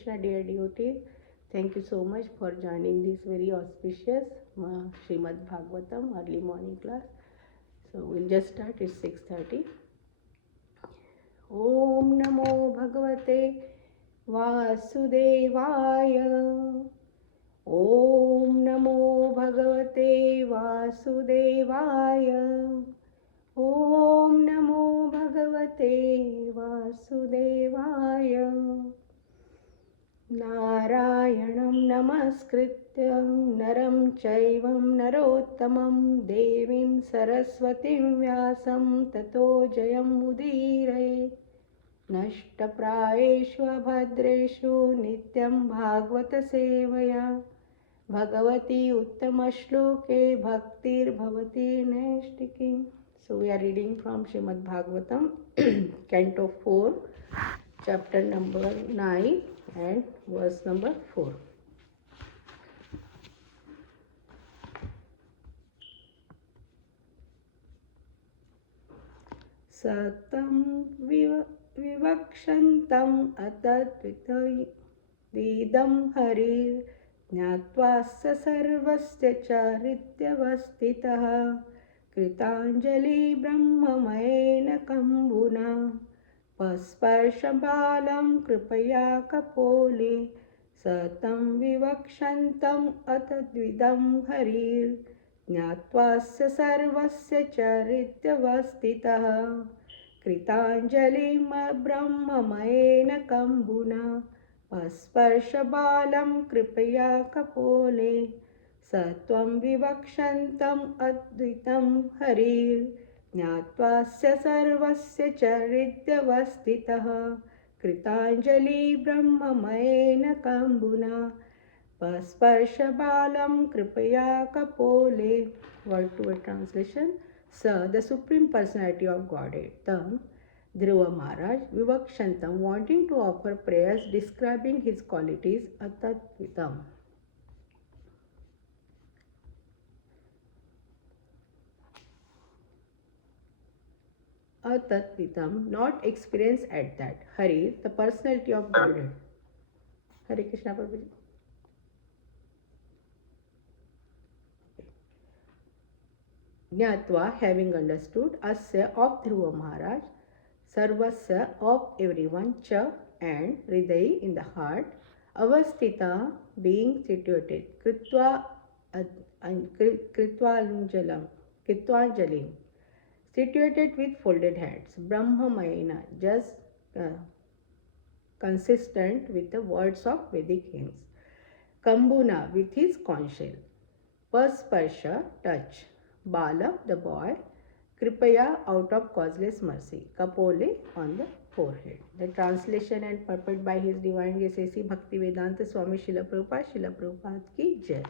Krishna, dear devotees. Thank you so much for joining this very auspicious Shreemad Bhagavatam early morning class. So we'll just start. It's 6:30. Om Namo Bhagavate Vasudevaya. Om Namo Bhagavate Vasudevaya. Om Namo Bhagavate Vasudevaya. Narayanam Namaskrityam Naram Chaivam Narottamam Devim Saraswatim Vyasam Tato Jayam Udire Nashtaprayeshu Abhadreshu Nityam Bhagavata Sevaya Bhagavati Uttamashloke Bhaktir Bhavati Naistiki. So we are reading from Shreemad Bhagavatam, Canto 4, chapter number 9 and verse number 4. Satam vivakshantam atadvidam harir jnatva sarvasya charityavastitah kritanjali brahmamayena kambuna pasparshabalam kripaya kapole satam vivakshantam atadvidam harir jnatva sarvasya charityavastitah kritanjali brahmamayena kambuna pasparshabalam kripaya kapole satvam vivakshantam advitam harir jnatva sarvasya charityavastitah kritanjali brahmamayena kambuna pasparshabalam kripaya kapole. Word to word translation. Sa, the Supreme Personality of Godhead. Tam, Dhruva Maharaj, Vivakshantam, wanting to offer prayers describing his qualities, Atatvitam. Atatvitam, not experienced at that. Hari, the personality of Godhead. Hare Krishna Prabhuji. Jnatva, having understood, Asya of Dhruva Maharaj, Sarvasya of everyone, Cha and Hridayi in the heart, Avastita being situated, Kritvanjalim, situated with folded hands, Brahmamayana, just consistent with the words of Vedic hymns, Kambuna with his conch shell, Pasparsha, touch, Bala, the boy, Kripaya, out of causeless mercy, Kapole, on the forehead. The translation and purport by His Divine Grace A.C. Bhaktivedanta Swami Srila Prabhupada ki Jai.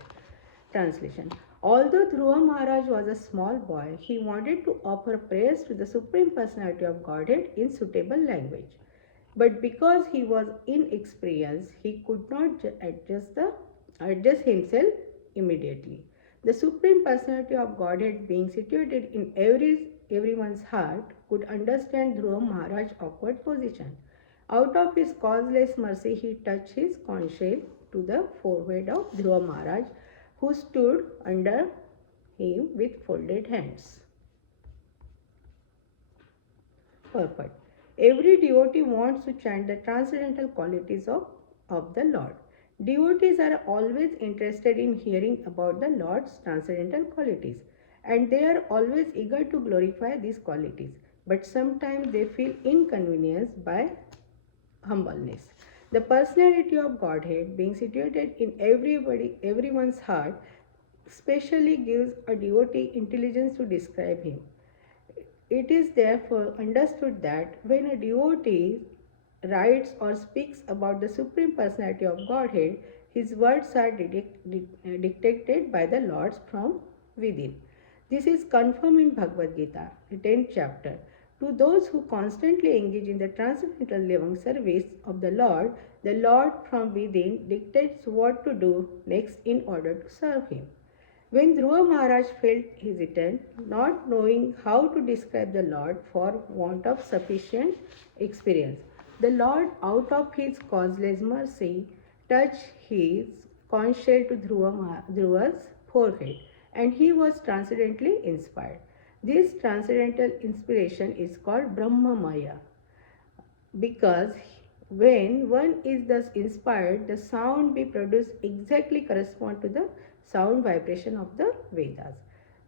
Translation. Although Dhruva Maharaj was a small boy, he wanted to offer prayers to the Supreme Personality of Godhead in suitable language. But because he was inexperienced, he could not adjust himself immediately. The Supreme Personality of Godhead, being situated in everyone's heart, could understand Dhruva Maharaj's awkward position. Out of his causeless mercy, he touched his conch shell to the forehead of Dhruva Maharaj, who stood under him with folded hands. Purport. Every devotee wants to chant the transcendental qualities of the Lord. Devotees are always interested in hearing about the Lord's transcendental qualities, and they are always eager to glorify these qualities. But sometimes they feel inconvenienced by humbleness. The personality of Godhead, being situated in everyone's heart, specially gives a devotee intelligence to describe him. It is therefore understood that when a devotee writes or speaks about the Supreme Personality of Godhead, his words are dictated by the Lord from within. This is confirmed in Bhagavad Gita, the 10th chapter. To those who constantly engage in the transcendental living service of the Lord from within dictates what to do next in order to serve him. When Dhruva Maharaj felt hesitant, not knowing how to describe the Lord for want of sufficient experience, The Lord, out of his causeless mercy, touched his conch shell to Dhruva's forehead, and he was transcendently inspired. This transcendental inspiration is called Brahmamaya, because when one is thus inspired, the sound we produce exactly correspond to the sound vibration of the Vedas.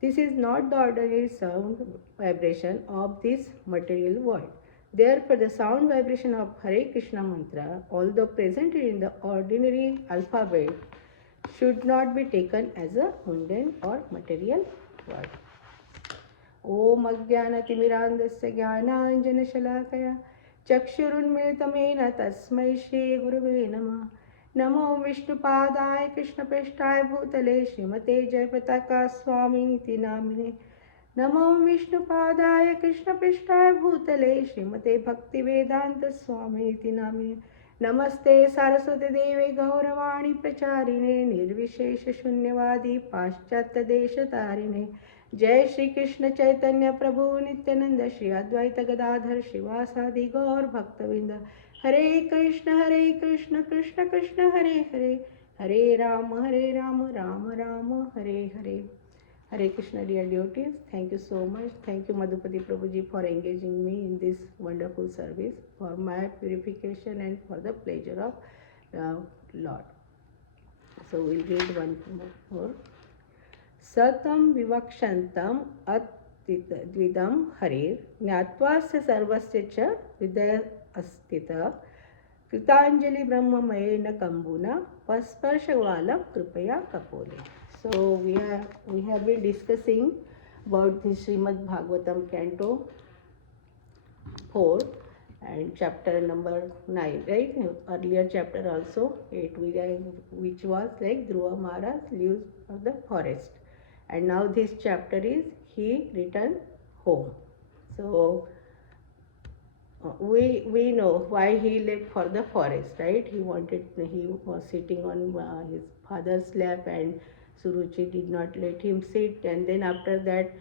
This is not the ordinary sound vibration of this material world. Therefore, the sound vibration of Hare Krishna mantra, although presented in the ordinary alphabet, should not be taken as a mundane or material word. Om Ajnanatimirandasya Jnananjanashalakaya चक्षुरुन्मिलितमेन तस्मै श्रीगुरवे नमः. नमो विष्णुपादाय कृष्णप्रेष्ठाय भूतले श्रीमते जयपताका स्वामिनिति नामिने. नमो विष्णुपादाय कृष्णप्रेष्ठाय भूतले श्रीमते भक्तिवेदांत स्वामिनिति नामिने. नमस्ते सारस्वती देवे गौरवाणी प्रचारिणे निर्विशेष शून्यवादी पाश्चात्य देशतारिणे. जय श्री कृष्ण चैतन्य प्रभु नित्यानंद श्री अद्वैत गदाधर शिवासादि गौर भक्तविंद. हरे कृष्ण कृष्ण कृष्ण हरे हरे, हरे Ram Ram Ram Hare Hare. Hare Krishna, dear devotees, thank you so much. Thank you Madhupati Prabhuji for engaging me in this wonderful service for my purification and for the pleasure of Lord. So we'll read one more. Satam vivakšantam atvidam harir ज्ञात्वास्य सर्वस्य च हृदय अस्थितः कृतांजलि ब्रह्ममयेन कम्बुना पस्पर्शवालं कृपया कपोले. So we have been discussing about the Shreemad Bhagavatam Canto 4 and chapter number 9, right? Earlier chapter also 8, which was like Dhruva Maharaj leaves of the forest. And now this chapter is he returned home. So we know why he left for the forest, right? He was sitting on his father's lap and Suruchi did not let him sit, and then after that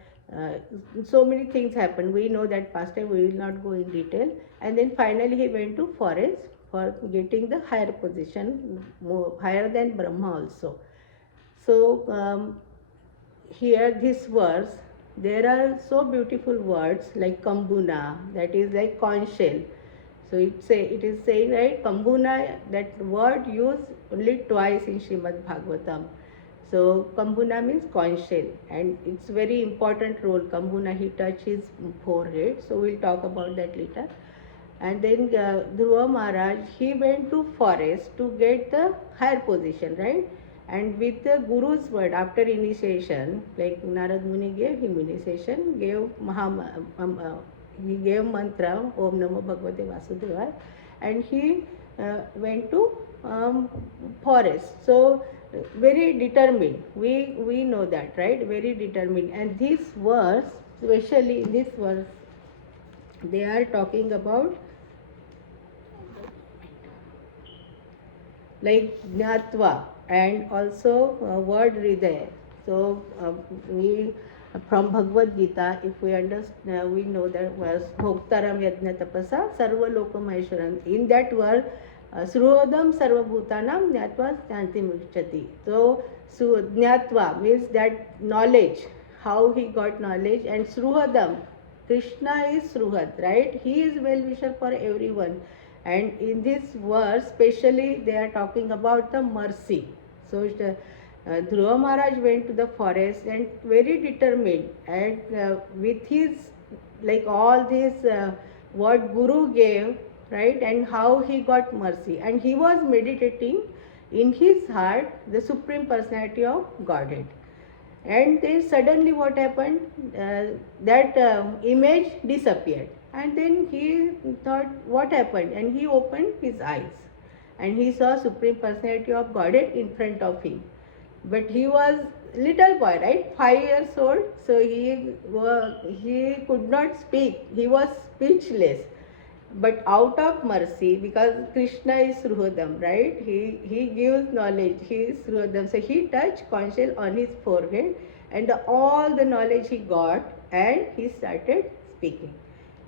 so many things happened. We know that past time, we will not go in detail. And then finally he went to forest for getting the higher position, more higher than Brahma also. So here this verse, there are so beautiful words like Kambuna, that is like conch shell. So it is saying, right, Kambuna, that word used only twice in Shreemad Bhagavatam. So Kambuna means conch shell, and it's very important role. Kambuna, he touched his forehead. So we'll talk about that later. And then Dhruva Maharaj, he went to forest to get the higher position, right? And with the Guru's word, after initiation, like Narad Muni gave him initiation, he gave mantra, Om Namo Bhagavate Vasudevaya, and he went to forest. So very determined. We know that, right? Very determined. And this verse, especially this verse, they are talking about like Jnatva and also word Hridaya. So we from Bhagavad Gita, if we understand, we know that verse Bhoktaram Yajna Tapasa Sarva Lokam Maheshwaram. In that word, Sruhodam Sarva Bhutanam Jnatva Shanti Mukchati. So Jnatva means that knowledge, how he got knowledge, and Sruhodam, Krishna is Sruhad, right? He is well-wisher for everyone. And in this verse, especially, they are talking about the mercy. So Dhruva Maharaj went to the forest and very determined, and with his, like all this what Guru gave, right, and how he got mercy, and he was meditating in his heart the Supreme Personality of Godhead. And then suddenly what happened, that image disappeared, and then he thought what happened, and he opened his eyes and he saw Supreme Personality of Godhead in front of him. But he was little boy, right, 5 years old, so he could not speak, he was speechless. But out of mercy, because Krishna is Sruhodam, right, he gives knowledge, he is Sruhodam, so he touched conch shell on his forehead, and all the knowledge he got, and he started speaking.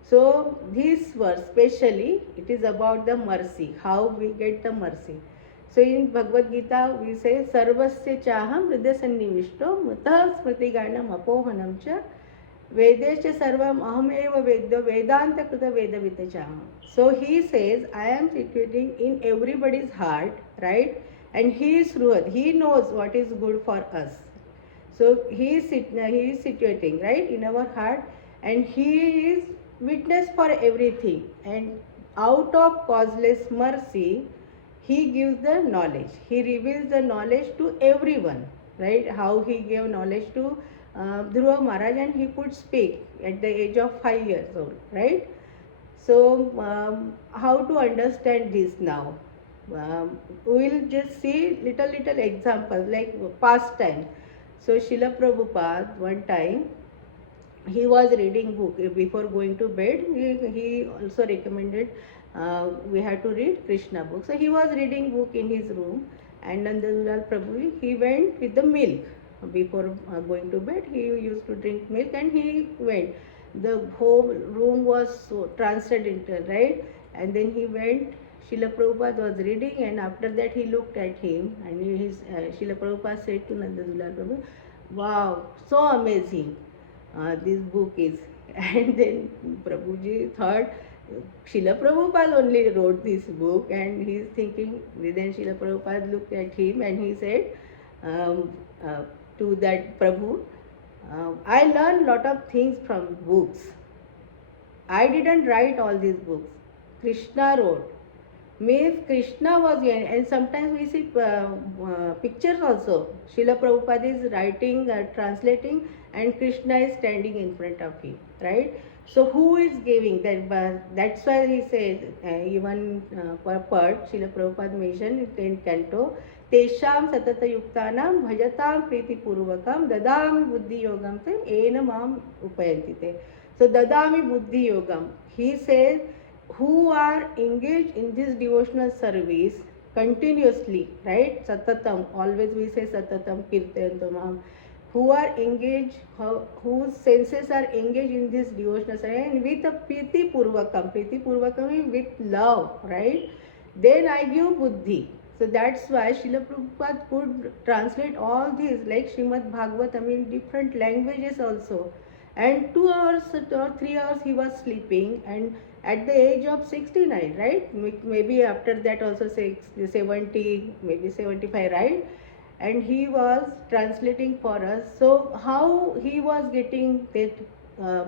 So this verse specially, it is about the mercy, how we get the mercy. So in Bhagavad Gita we say Sarvasya Chaham Hridaya Sannivishto Mutah Smriti Ganam Apohanam Cha Vedescha Sarvam Ahameva Vedya Vedanta Krita Vedavita Chaham. So he says, I am situating in everybody's heart, right? And he is Ruhat. He knows what is good for us. So he is situating, right, in our heart, and he is witness for everything. And out of causeless mercy, he gives the knowledge. He reveals the knowledge to everyone, right? How he gave knowledge to Dhruva Maharaj, and he could speak at the age of 5 years old, right? So, how to understand this now? We will just see little examples like past time. So, Srila Prabhupada one time he was reading book before going to bed. He also recommended we had to read Krishna book. So he was reading book in his room, and Nandalal Prabhu he went with the milk before going to bed. He used to drink milk, and he went. The whole room was so transcendental, right? And then he went. Srila Prabhupada was reading, and after that he looked at him, and Srila Prabhupada said to Nandalal Prabhu, "Wow, so amazing! This book is." And then Prabhuji thought Srila Prabhupada only wrote this book, and he's thinking. Then Srila Prabhupada looked at him and he said um, to that Prabhu, I learned lot of things from books. I didn't write all these books. Krishna wrote. Means Krishna was here, and sometimes we see pictures also. Srila Prabhupada is writing, translating, and Krishna is standing in front of him, right? So who is giving that? That's why he says, even purport, Srila Prabhupada mentioned in canto, Tesham satata yuktanam bhajatam priti purvakam dadami buddhi yogam te ena mam upayantite. So dadami buddhi yogam. He says, who are engaged in this devotional service continuously, right? Satatam, always we say Satatam Kirtantamam. Who are engaged, whose senses are engaged in this devotional service, and with a Priti Purvakam is with love, right? Then I give Buddhi. So that's why Srila Prabhupada could translate all these, like Shreemad Bhagavatam, in different languages also. And 2 hours or 3 hours he was sleeping, and at the age of 69, right? Maybe after that also 70, maybe 75, right? And he was translating for us. So how he was getting that uh,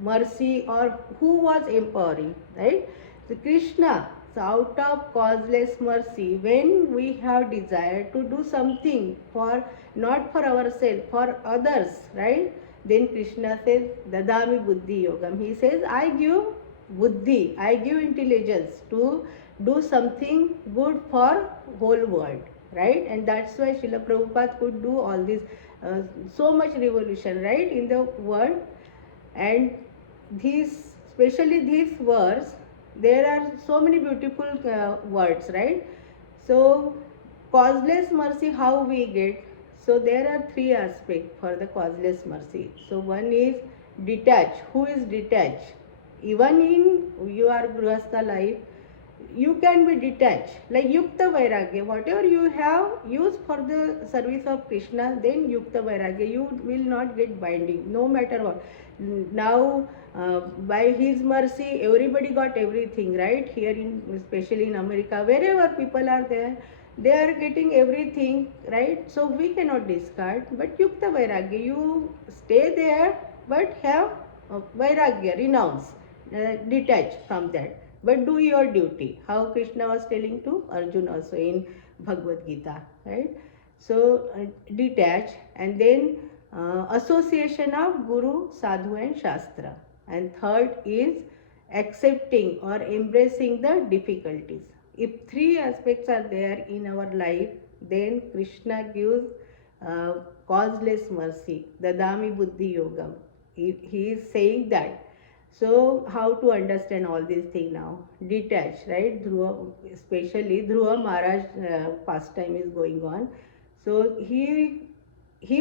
mercy, or who was empowering, right? So Krishna. So out of causeless mercy, when we have desire to do something for, not for ourselves, for others, right? Then Krishna says, Dadami Buddhi Yogam. He says, I give buddhi, I give intelligence to do something good for whole world, right? And that's why Srila Prabhupada could do all this, so much revolution, right, in the world. And these, especially this verse, there are so many beautiful words, right? So causeless mercy, how we get? So there are 3 aspects for the causeless mercy. So one is detach. Who is detached? Even in your grihastha life, you can be detached, like Yukta Vairagya. Whatever you have used for the service of Krishna, then Yukta Vairagya, you will not get binding, no matter what. Now, by His mercy, everybody got everything, right? Here, especially in America, wherever people are there, they are getting everything, right? So we cannot discard. But Yukta Vairagya, you stay there, but have Vairagya, renounce, detach from that, but do your duty. How Krishna was telling to Arjuna also in Bhagavad Gita, right? So detach, and then association of Guru, Sadhu and Shastra. And third is accepting or embracing the difficulties. If 3 aspects are there in our life, then Krishna gives causeless mercy, Dadami Buddhi Yogam. He is saying that. So how to understand all these things now? Detach, right? Dhruva, especially Dhruva Maharaj pastime is going on. So he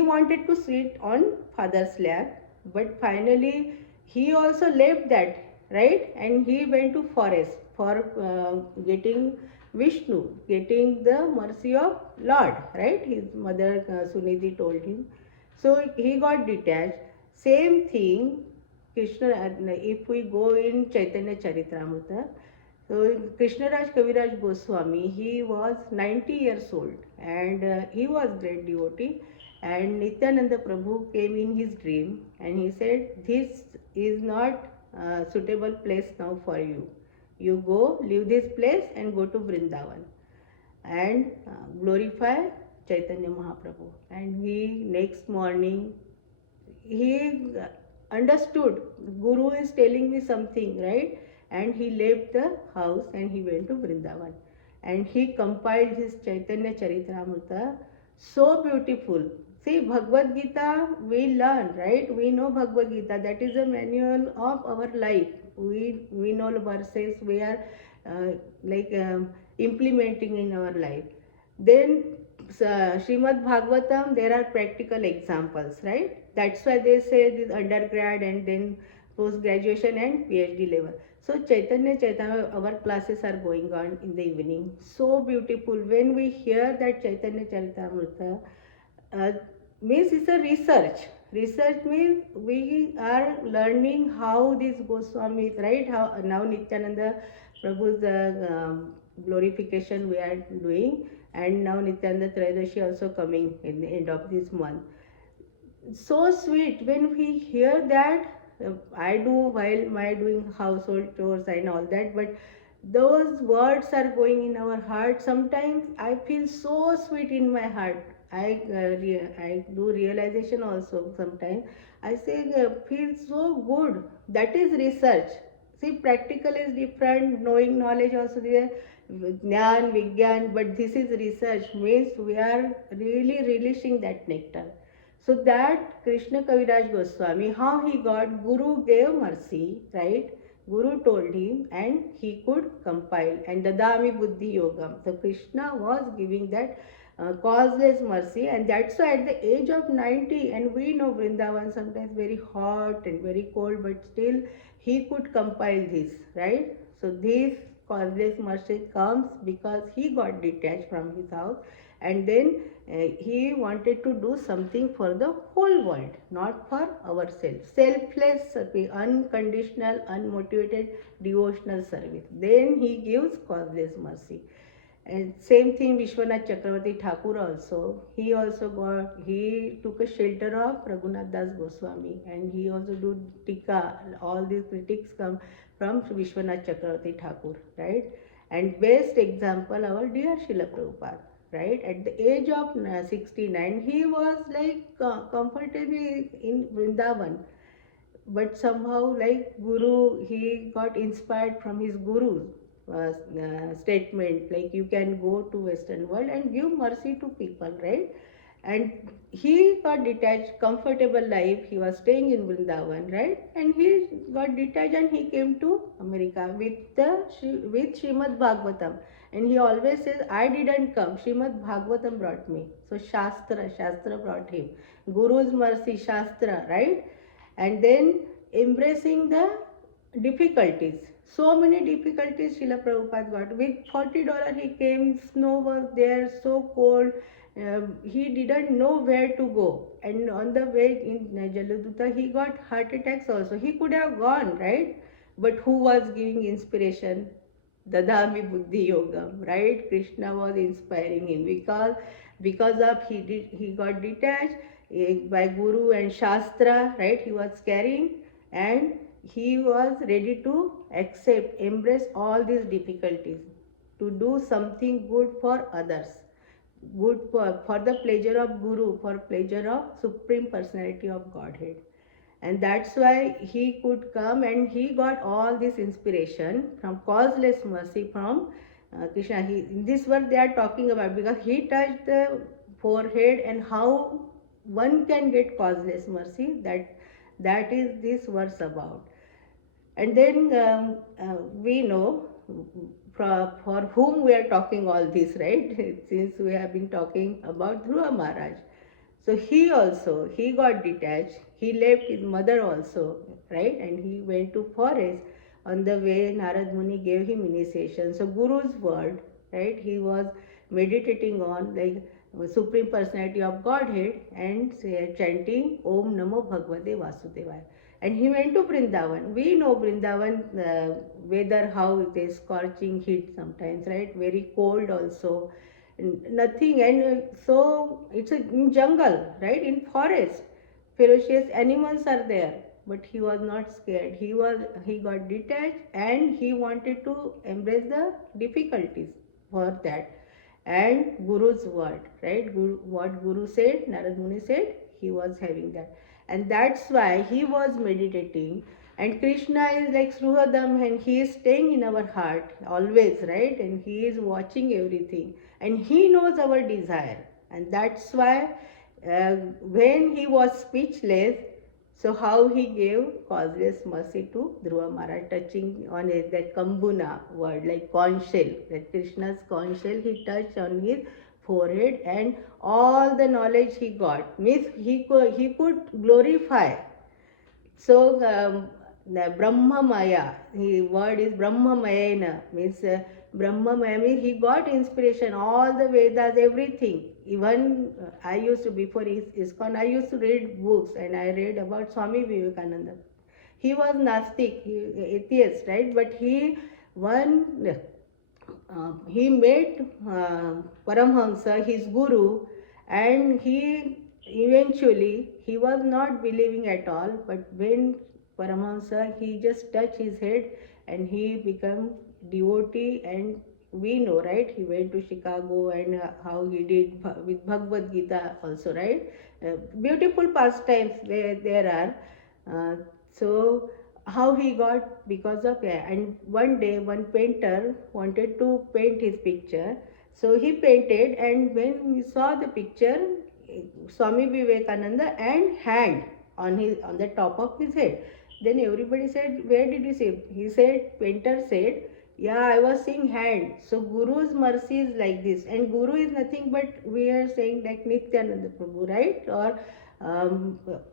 wanted to sit on father's lap, but finally he also left that. right? And he went to forest for getting Vishnu, getting the mercy of Lord, right? His mother Suniti told him. So he got detached. Same thing, Krishna, if we go in Chaitanya Charitamrita, so Krishnaraj Kaviraj Goswami, he was 90 years old and he was great devotee, and Nityananda Prabhu came in his dream and he said, this is not a suitable place now for you. You go, leave this place and go to Vrindavan and glorify Chaitanya Mahaprabhu. And he next morning he understood Guru is telling me something, right? And he left the house and he went to Vrindavan, and he compiled his Chaitanya Charitamrita. So beautiful. See, Bhagavad Gita we learn, right? We know Bhagavad Gita, that is a manual of our life. We know verses we are like implementing in our life. Then Shreemad Bhagavatam, there are practical examples, right? That's why they say this undergrad and then post graduation and PhD level. So Chaitanya, our classes are going on in the evening. So beautiful. When we hear that Chaitanya Charitamrita, uh, means it's a research. Research means we are learning how these Goswamis, right? How now Nityananda Prabhu's glorification we are doing, and now Nityananda Trayodashi also coming in the end of this month. So sweet when we hear that. I do while my doing household chores and all that, but those words are going in our heart. Sometimes I feel so sweet in my heart. I do realization also. Sometimes I say feel so good. That is research. See, practical is different, knowing knowledge also there, jnana vigyan, but this is research, means we are really relishing that nectar. So that Krishna Kaviraj Goswami, how he got, Guru gave mercy, right? Guru told him and he could compile. And Dadami Buddhi Yogam. So Krishna was giving that causeless mercy, and that's why at the age of 90, and we know Vrindavan sometimes very hot and very cold, but still he could compile this, right? So this causeless mercy comes because he got detached from his house, and then he wanted to do something for the whole world, not for ourselves. Selfless, unconditional, unmotivated devotional service. Then he gives causeless mercy. And same thing Vishwanath Chakravarti Thakur also. He also took a shelter of Raghunath Das Goswami, and he also do tika. All these critics come from Vishwanath Chakravarti Thakur, right? And best example our dear Srila Prabhupada, right? At the age of 69, he was like comfortably in Vrindavan, but somehow like Guru, he got inspired from his Guru's statement, like you can go to Western world and give mercy to people, right? And he got detached, comfortable life, he was staying in Vrindavan, right? And he got detached and he came to America with Shreemad Bhagavatam. And he always says, I didn't come, Shreemad Bhagavatam brought me. So Shastra brought him. Guru's mercy, Shastra, right? And then embracing the difficulties. So many difficulties Srila Prabhupada got. With $40 he came, snow was there, so cold. He didn't know where to go. And on the way in Jaladuta, he got heart attacks also. He could have gone, right? But who was giving inspiration? Dadami Buddhi Yogam, right? Krishna was inspiring him because of he got detached by Guru and Shastra, right? He was carrying, and he was ready to accept, embrace all these difficulties to do something good for others, good for the pleasure of Guru, for pleasure of Supreme Personality of Godhead. And that's why he could come, and he got all this inspiration from causeless mercy from Krishna. In this verse they are talking about, because he touched the forehead, and how one can get causeless mercy, that is this verse about. And then we know for whom we are talking all this, right? Since we have been talking about Dhruva Maharaj. So he got detached. He left his mother also, right? And he went to forest On the way, Narad Muni gave him initiation. So Guru's word, right? He was meditating on like Supreme Personality of Godhead and chanting Om Namo Bhagavate Vasudevaya. And he went to Vrindavan. We know Vrindavan weather, how it is scorching heat sometimes, right? Very cold also. Nothing, and so it's a in jungle, right? In forest, ferocious animals are there, but he was not scared. He got detached and he wanted to embrace the difficulties for that. And Guru's word, right? What Guru said, Narad Muni said, he was having that. And that's why he was meditating. And Krishna is like Sruhadam, and he is staying in our heart always, right? And he is watching everything. And he knows our desire. And that's why when he was speechless, so how he gave causeless mercy to Dhruva Maharaj, touching on his, that Kambuna word, like conch shell, that Krishna's conch shell, he touched on his forehead, and all the knowledge he got, means he could glorify. So the Brahma Maya, the word is Brahma Mayena, means Brahma Maya means he got inspiration, all the Vedas, everything. Even I used to, before ISKCON, I used to read books, and I read about Swami Vivekananda. He was Nastik, atheist, right? But he made Paramhamsa his guru, and he eventually he was not believing at all. But when Paramhamsa, he just touched his head and he became devotee. And we know, right? He went to Chicago, and how he did with Bhagavad Gita also, right? Beautiful pastimes there are. So how he got, because of that. And one day one painter wanted to paint his picture, so he painted, and when we saw the picture, Swami Vivekananda and hand on the top of his head, then everybody said, where did you see? He said, painter said, yeah, I was seeing hand. So Guru's mercy is like this, and Guru is nothing but, we are saying like Nityananda Prabhu, right? Or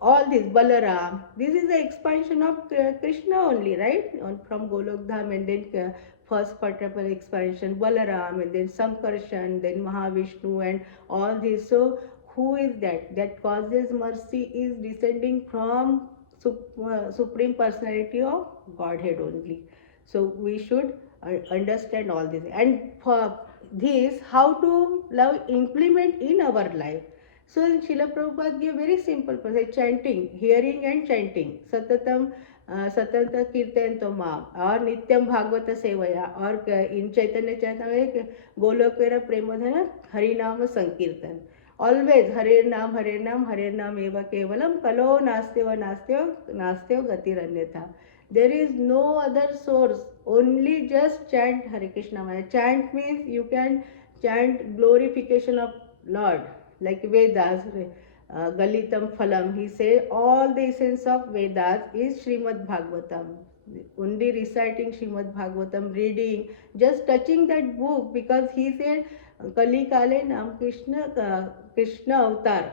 all this Balaram, this is the expansion of Krishna only, right? From Golok Dham, and then first quadruple expansion Balaram, and then Sankarshan, then Mahavishnu, and all this. So who is that? That causes mercy is descending from Supreme Personality of Godhead only. So we should understand all this, and for this, how to love implement in our life. So Srila Prabhupada gave very simple process: chanting, hearing and chanting, satatam satanta kirtan tomam, or nityam bhagavata sevaya, or in Chaitanya Charitamrita golokera premadhana harinama sankirtan. Always Hare Nam eva kevalam kalo nasteva gatiranyatha. There is no other source, only just chant Hare Krishna Maya. Chant means you can chant glorification of Lord, like Vedas, Galitam Phalam. He said all the essence of Vedas is Shreemad Bhagavatam. Only reciting Shreemad Bhagavatam, reading, just touching that book, because he said Kali Kale Nam Krishna Avatar.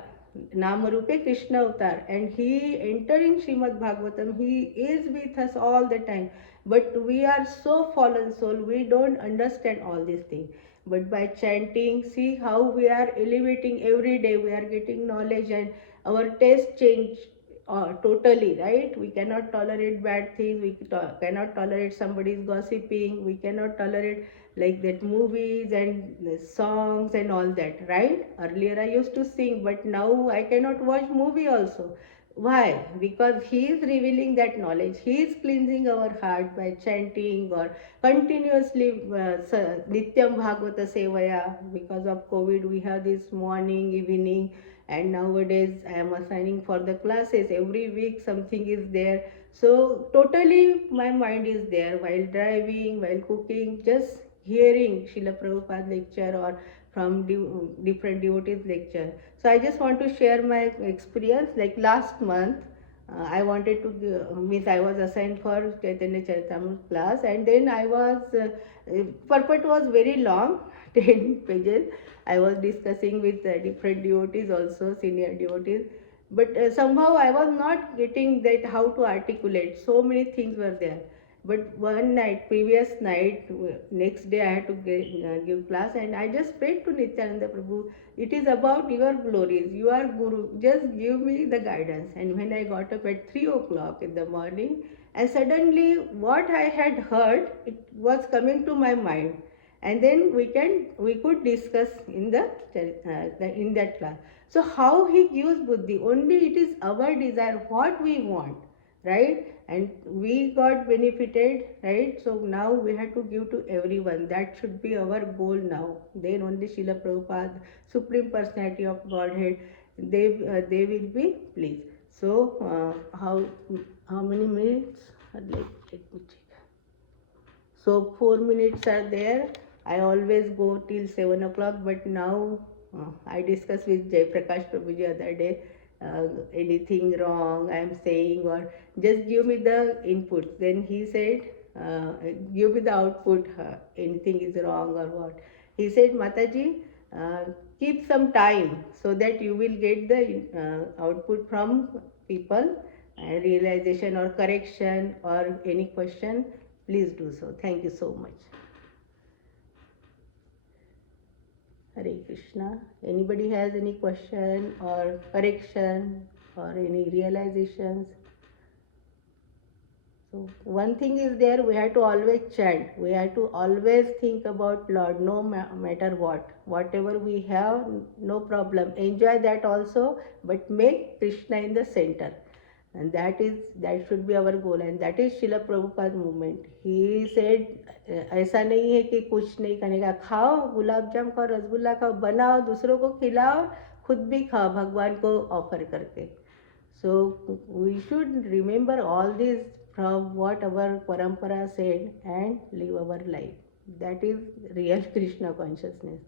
Namarupe Krishna Avatar, and he entering Shrimad Bhagavatam, he is with us all the time. But we are so fallen soul, we don't understand all these things. But by chanting, see how we are elevating every day, we are getting knowledge, and our taste change totally, right? We cannot tolerate bad things, we cannot tolerate somebody's gossiping, we cannot tolerate like that movies and the songs and all that, right? Earlier I used to sing, but now I cannot watch movie also. Why? Because he is revealing that knowledge, he is cleansing our heart by chanting or continuously nityam bhagavata sevaya. Because of COVID we have this morning, evening, and nowadays I am assigning for the classes, every week something is there. So totally my mind is there while driving, while cooking, just hearing Srila Prabhupada lecture or from different devotees lecture. So I just want to share my experience. Like last month, I wanted to means I was assigned for Chaitanya Charitamrita class, and then I was purport was very long, 10 pages. I was discussing with different devotees also, senior devotees, but somehow I was not getting that how to articulate. So many things were there, But one night, previous night, next day I had to give class, and I just prayed to Nityananda Prabhu, it is about your glories, you are Guru, just give me the guidance. And when I got up at 3 o'clock in the morning, and suddenly what I had heard, it was coming to my mind, and then we could discuss in in that class. So how he gives buddhi? Only it is our desire, what we want, right? And we got benefited, right? So now we have to give to everyone. That should be our goal now. Then only Srila Prabhupada, Supreme Personality of Godhead, they will be pleased. So how many minutes? Let me check. So 4 minutes are there. I always go till 7 o'clock, but now I discussed with Jai Prakash Prabhuji other day. Anything wrong I am saying, or just give me the input. Then he said, give me the output. Anything is wrong or what? He said, Mataji, keep some time so that you will get the output from people, realization or correction or any question. Please do so. Thank you so much. Hare Krishna. Anybody has any question or correction or any realizations? So one thing is there, we have to always chant. We have to always think about Lord, no matter what. Whatever we have, no problem. Enjoy that also, but make Krishna in the center. And that should be our goal, and that is Srila Prabhupada movement. He said, ऐसा नहीं है कि कुछ नहीं करने का, खाओ गुलाब जाम खाओ, रसगुल्ला खाओ, बनाओ, दूसरों को खिलाओ, खुद भी खाओ भगवान को ऑफर करके. So we should remember all this from what our parampara said and live our life. That is real Krishna consciousness.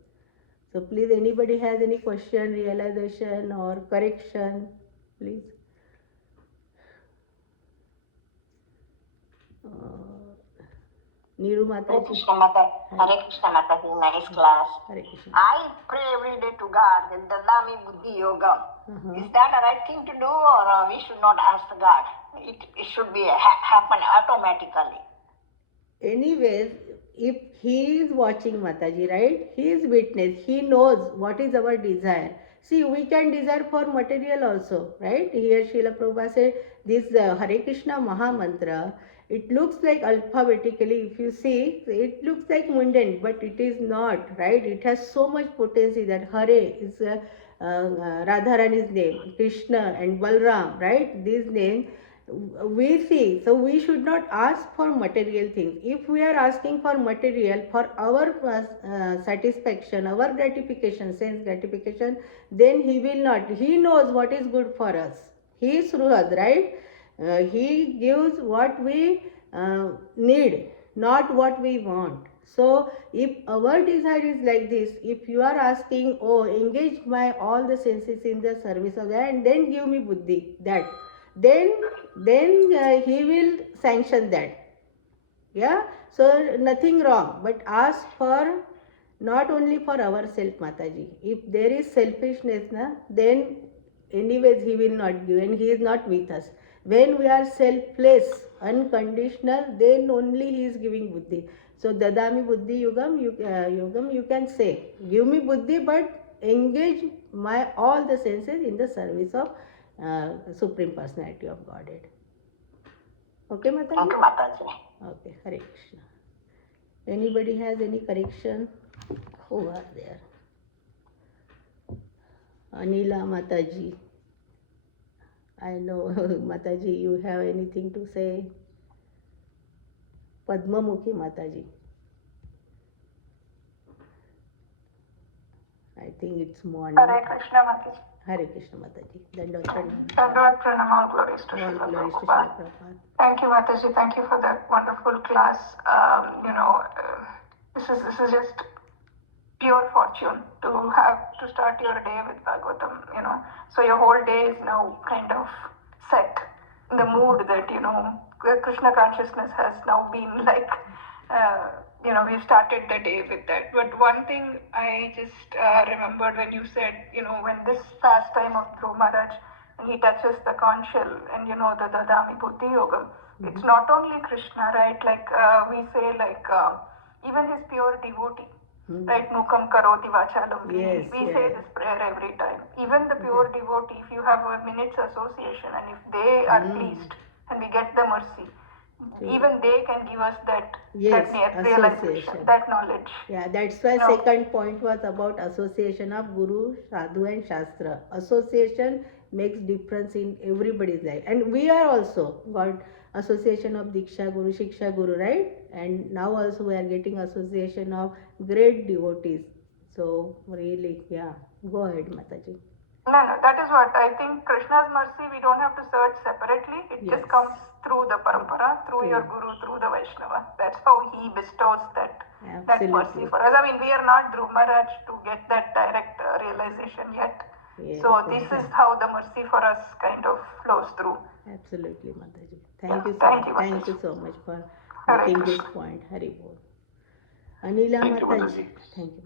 So please, anybody has any question, realization or correction, please. Niru Mata. Hare Krishna Mata. Hare Krishna Mata. Nice class. Hare Krishna. I pray every day to God that Dadami Buddhi Yoga. Is that the right thing to do, or we should not ask God? It should be happen automatically. Anyways, if he is watching Mataji, right? He is witness. He knows what is our desire. See, we can desire for material also, right? Here Srila Prabhupada said this Hare Krishna Maha Mantra. It looks like alphabetically, if you see, it looks like mundane, but it is not, right? It has so much potency that Hare is Radharani's name, Krishna and Balram, right? These names we see. So we should not ask for material things. If we are asking for material for our satisfaction, our gratification, sense gratification, then he will not. He knows what is good for us. He is Suhrad, right? He gives what we need, not what we want. So if our desire is like this, if you are asking, oh, engage my all the senses in the service of that, and then give me buddhi, that, then he will sanction that. Yeah, so nothing wrong, but ask for not only for ourselves, Mataji. If there is selfishness, then anyways he will not give, and he is not with us. When we are selfless, unconditional, then only he is giving buddhi. So Dadami Buddhi Yugam, you can say, give me buddhi, but engage my all the senses in the service of Supreme Personality of Godhead. Okay, Mataji? Thank you, Mataji. Okay, Hare Krishna. Anybody has any correction? Who are there? Anila Mataji. I know, Mataji, you have anything to say? Padmamukhi Mataji. I think it's morning. Hare Krishna Mataji. Hare Krishna Mataji. Dandavad Pranam. Dandavad Pranam, all glories to All Srila glories to Prabhupada. Srila Prabhupada. Thank you, Mataji. Thank you for that wonderful class. This is just pure fortune to start your day with Bhagavatam. So your whole day is now kind of set in the mood that the Krishna consciousness has now been like. We started the day with that. But one thing I just remembered when you said, when this fast time of Dhruv Maharaj and he touches the conch shell, and the Dadami Buddhi Yoga. It's not only Krishna, right? Like we say, like even his pure devotee, right? Mukam karoti vachalam. Yes, We say this prayer every time. Even the pure devotee, if you have a minute's association, and if they are pleased, and we get the mercy, even they can give us that Yes, realization, association. that knowledge. Yeah, that's why No. second point was about association of Guru, Sadhu and Shastra. Association makes difference in everybody's life. And we are also got association of Diksha Guru, Shiksha Guru, right? And now also we are getting association of great devotees. So really, yeah, go ahead, Mataji. No, that is what I think. Krishna's mercy, we don't have to search separately. It just comes through the parampara, through your guru, through the Vaishnava. That's how he bestows that mercy for us. I mean, we are not Dhruv Maharaj to get that direct realization yet. Yes, so this is how the mercy for us kind of flows through. Absolutely, Mataji. Thank you so Thank much. you, Thank Mataji. you so much for Hare making this Krishna. point. Hari Bol. Anila Thank you, Mataji. Mataji. Thank you.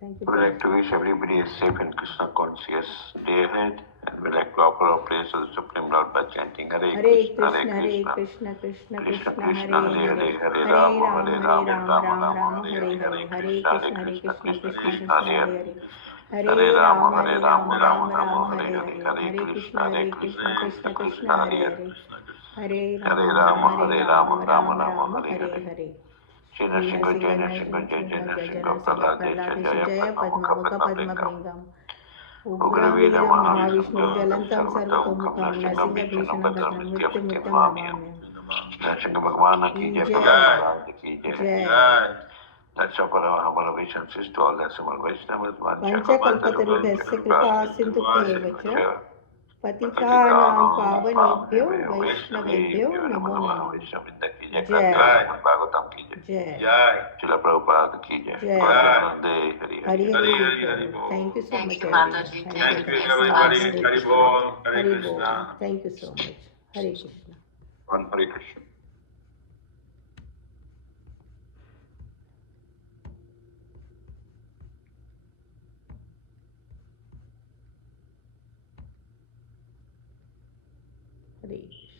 Thank you. We would like to wish everybody a safe and Krishna conscious day ahead, and we would like to offer our praise to the Supreme Lord by chanting Hare Krishna, Hare Krishna, Krishna Krishna Krishna, Krishna, Hare Hare Hare, Hare, Hare Hare Rama, Hare Ram, Rama, Ram Rama Ram, Rama, Hare Hare Hare, Hare Hare Krishna, Hare Krishna, Krishna, Krishna Krishna Krishna, Krishna, Hare Hare Hare, Hare, Hare Hare Rama, Ram, Hare Hare Rama, Ram, Rama Ram Rama, Ram, Hare Hare Hare, Hare, Hare Hare Krishna, Krishna, Hare Hare Krishna, Krishna, Krishna Krishna Krishna, Krishna, Hare Hare Hare, Hare, Hare Hare Ram, Rama, Hare Hare Ram, Rama, Rama Ram Rama, Ram, Hare Hare Hare. Hare. Jai Jai Nrsimha, Jai Nrsimha, Nrsimha, Jai Jai Jai Nrsimha, Nrsimha, Praladesha, Praladesha, Jaya Jaya Padmamuka Padmamuka Padmabhringam, Padmabhringam. Ugravira Ugraveera Mahavishnu Mahavishnu Jalantam Jalantam Sarvatomukam Sarvatomukam Narsingam Narsinga Bhishana Bhishana Bhadram Bhadram Nityam Mrityum Mrityam Namamyam. Namamyam. Narsingha Bhagwan ki Jai, Jai. Prabhupada ki Jai. Jai. Let's offer our humble obeisances to all the assembled Vaishnavas. Panchakalpatarubhyasya kripa sindhubhyev cha patitanam Patitanam pavanebhyo Pavanebhyo Vaishnavebhyo Vaishnavebhyo Namo namo Namo namo. Vaishnavindra ki Jai. Jai. Shreemad Bhagavatam ki Jai. Jai. Srila Prabhupada ki Jai. Jai. Vande Hari Hari Hari. Hari Bol. Thank you so Thank much, you, everyone. Mataji. Thank you, everybody. Hari Hari Krishna. Bol. Hare Hari Krishna. Bol. Thank you so much. Hare Krishna. Hare Krishna. Hare Krishna.